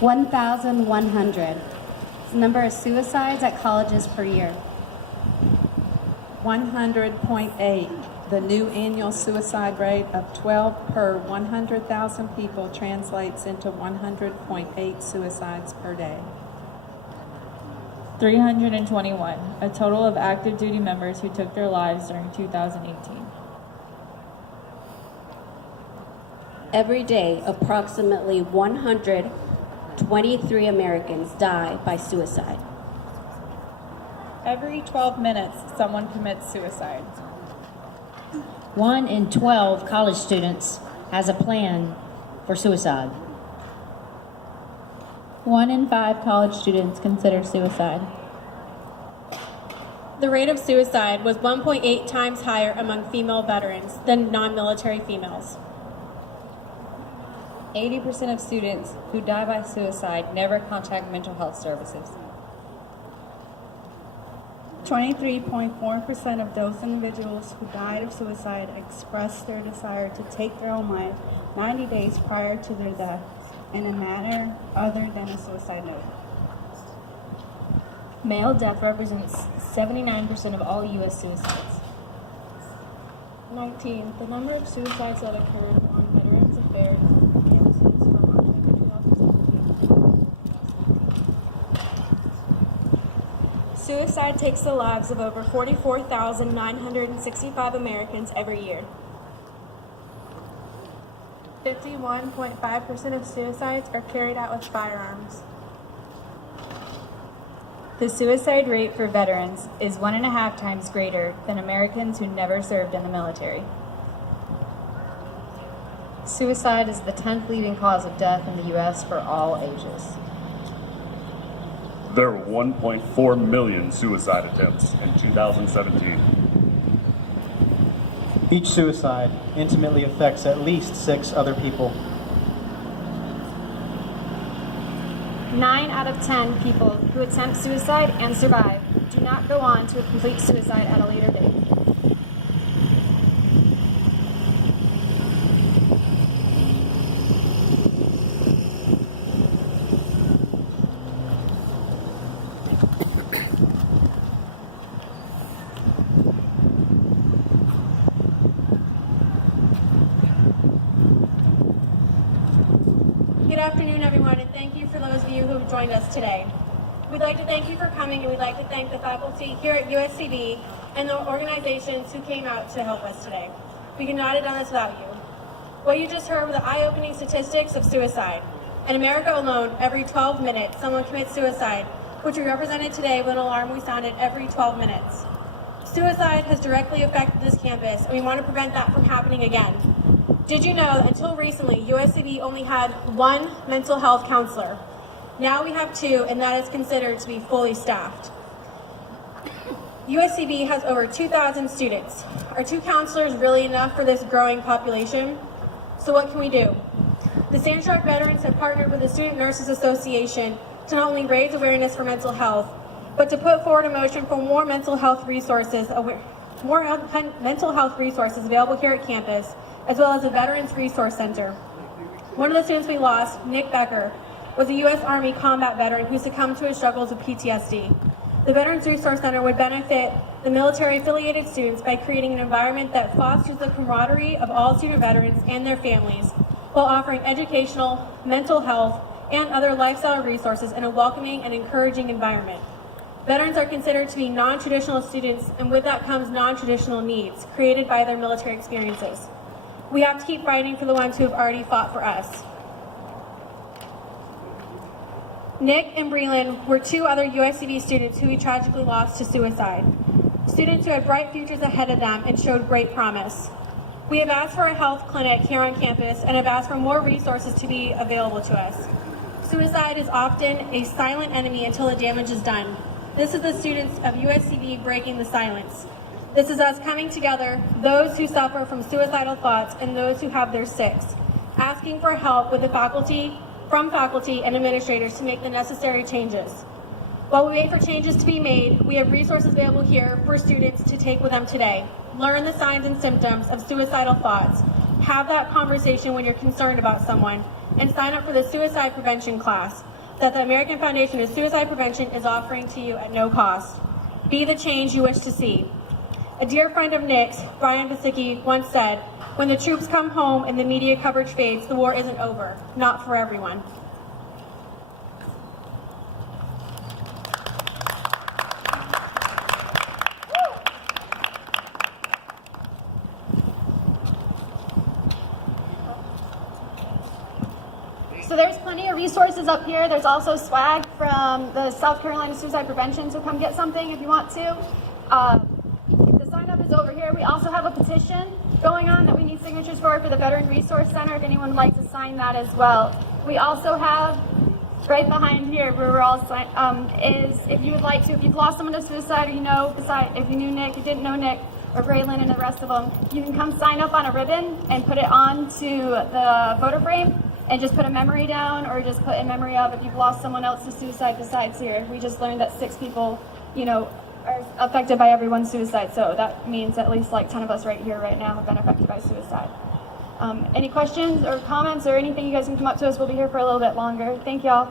1,100. It's the number of suicides at colleges per year. 100.8. The new annual suicide rate of 12 per 100,000 people translates into 100.8 suicides per day. 321. A total of active duty members who took their lives during 2018. Every day, approximately 123 Americans die by suicide. Every 12 minutes, someone commits suicide. 1 in 12 college students has a plan for suicide. 1 in 5 college students consider suicide. The rate of suicide was 1.8 times higher among female veterans than non-military females. 80% of students who die by suicide never contact mental health services. 23.4% of those individuals who died of suicide expressed their desire to take their own life 90 days prior to their death in a manner other than a suicide note. Male death represents 79% of all U.S. suicides. 19. The number of suicides that occurred on Veterans Affairs campuses from October 2017. Suicide takes the lives of over 44,965 Americans every year. 51.5% of suicides are carried out with firearms. The suicide rate for veterans is 1.5 times greater than Americans who never served in the military. Suicide is the 10th leading cause of death in the U.S. for all ages. There were 1.4 million suicide attempts in 2017. Each suicide intimately affects at least 6 other people. 9 out of 10 people who attempt suicide and survive do not go on to complete suicide at a later date. Good afternoon, everyone, and thank you for those of you who have joined us today. We'd like to thank you for coming, and we'd like to thank the faculty here at USCB and the organizations who came out to help us today. We could not have done this without you. What you just heard were the eye-opening statistics of suicide. In America alone, every 12 minutes, someone commits suicide, which we represented today with an alarm we sounded every 12 minutes. Suicide has directly affected this campus, and we want to prevent that from happening again. Did you know that until recently, USCB only had 1 mental health counselor? Now we have 2, and that is considered to be fully staffed. USCB has over 2,000 students. Are 2 counselors really enough for this growing population? So what can we do? The Sandrock veterans have partnered with the Student Nurses Association to not only raise awareness for mental health, but to put forward a motion for more mental health resources available here at campus, as well as a Veterans Resource Center. One of the students we lost, Nick Becker, was a U.S. Army combat veteran who succumbed to his struggles with PTSD. The Veterans Resource Center would benefit the military-affiliated students by creating an environment that fosters the camaraderie of all student veterans and their families, while offering educational, mental health, and other lifestyle resources in a welcoming and encouraging environment. Veterans are considered to be non-traditional students, and with that comes non-traditional needs created by their military experiences. We have to keep fighting for the ones who have already fought for us. Nick and Breland were 2 other USCB students who we tragically lost to suicide. Students who had bright futures ahead of them and showed great promise. We have asked for a health clinic here on campus and have asked for more resources to be available to us. Suicide is often a silent enemy until the damage is done. This is the students of USCB breaking the silence. This is us coming together, those who suffer from suicidal thoughts and those who have their sics, asking for help with from faculty and administrators to make the necessary changes. While we wait for changes to be made, we have resources available here for students to take with them today. Learn the signs and symptoms of suicidal thoughts. Have that conversation when you're concerned about someone, and sign up for the suicide prevention class that the American Foundation of Suicide Prevention is offering to you at no cost. Be the change you wish to see. A dear friend of Nick's, Brian Basicki, once said, "When the troops come home and the media coverage fades, the war isn't over. Not for everyone." So there's plenty of resources up here. There's also swag from the South Carolina Suicide Prevention, so come get something if you want to. The sign up is over here. We also have a petition going on that we need signatures for the Veteran Resource Center if anyone would like to sign that as well. We also have right behind here where we're all is if you would like to, if you've lost someone to suicide, or if you knew Nick, you didn't know Nick, or Braylon and the rest of them, you can come sign up on a ribbon and put it onto the photo frame and just put a memory down, or just put in memory of if you've lost someone else to suicide besides here. We just learned that 6 people, are affected by everyone's suicide. So that means at least like 10 of us right here right now have been affected by suicide. Any questions or comments or anything, you guys can come up to us. We'll be here for a little bit longer. Thank y'all.